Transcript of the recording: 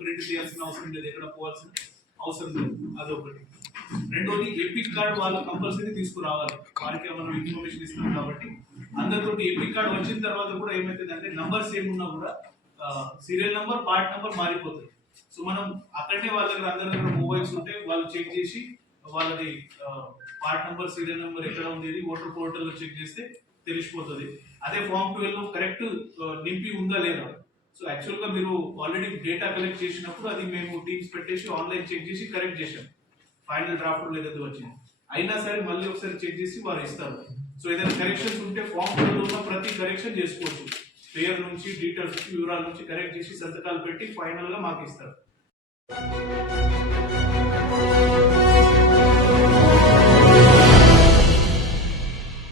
Print చేయాల్సిన అవసరం లేదు. ఎక్కడ పోవాల్సిన అవసరం లేదు. అదొకటి రెండోది ఎపిక్ కార్డ్ వాళ్ళు కంపల్సరీ తీసుకురావాలి. వారికి మనం ఇన్ఫర్మేషన్ ఇస్తాం కాబట్టి అందరితో ఎపిక్ కార్డ్ వచ్చిన తర్వాత కూడా ఏమవుతుంది అంటే నంబర్ సేమ్ ఉన్నా కూడా సీరియల్ నంబర్ పార్ట్ నంబర్ మారిపోతుంది సో మనం అక్కడనే వాళ్ళ దగ్గర అందరి దగ్గర మొబైల్స్ ఉంటే వాళ్ళు చెక్ చేసి వాళ్ళది పార్ట్ నెంబర్ సీరియల్ నెంబర్ ఎక్కడ ఉంది ఓటర్ పోర్టల్లో చెక్ చేస్తే తెలిసిపోతుంది. అదే ఫామ్ ట్వెల్వ్ కరెక్ట్ నింపి ఉందా లేదా? సో యాక్చువల్గా మీరు ఆల్రెడీ డేటా కలెక్ట్ చేసినప్పుడు అది మేము టీమ్స్ పెట్టేసి ఆన్లైన్ చెక్ చేసి కరెక్ట్ చేసాం ఫైనల్ డ్రాఫ్ట్ ఏదైతే వచ్చింది. అయినా సరే మళ్ళీ ఒకసారి చెక్ చేసి వారు ఇస్తారు. సో ఏదైనా కరెక్షన్స్ ఉంటే ఫామ్ ఉన్న ప్రతి కరెక్షన్ చేసుకోవచ్చు. పేరు నుంచి డీటెయిల్స్ నుంచి వివరాల నుంచి కరెక్ట్ చేసి సంతకాలు పెట్టి ఫైనల్గా మాకు ఇస్తారు.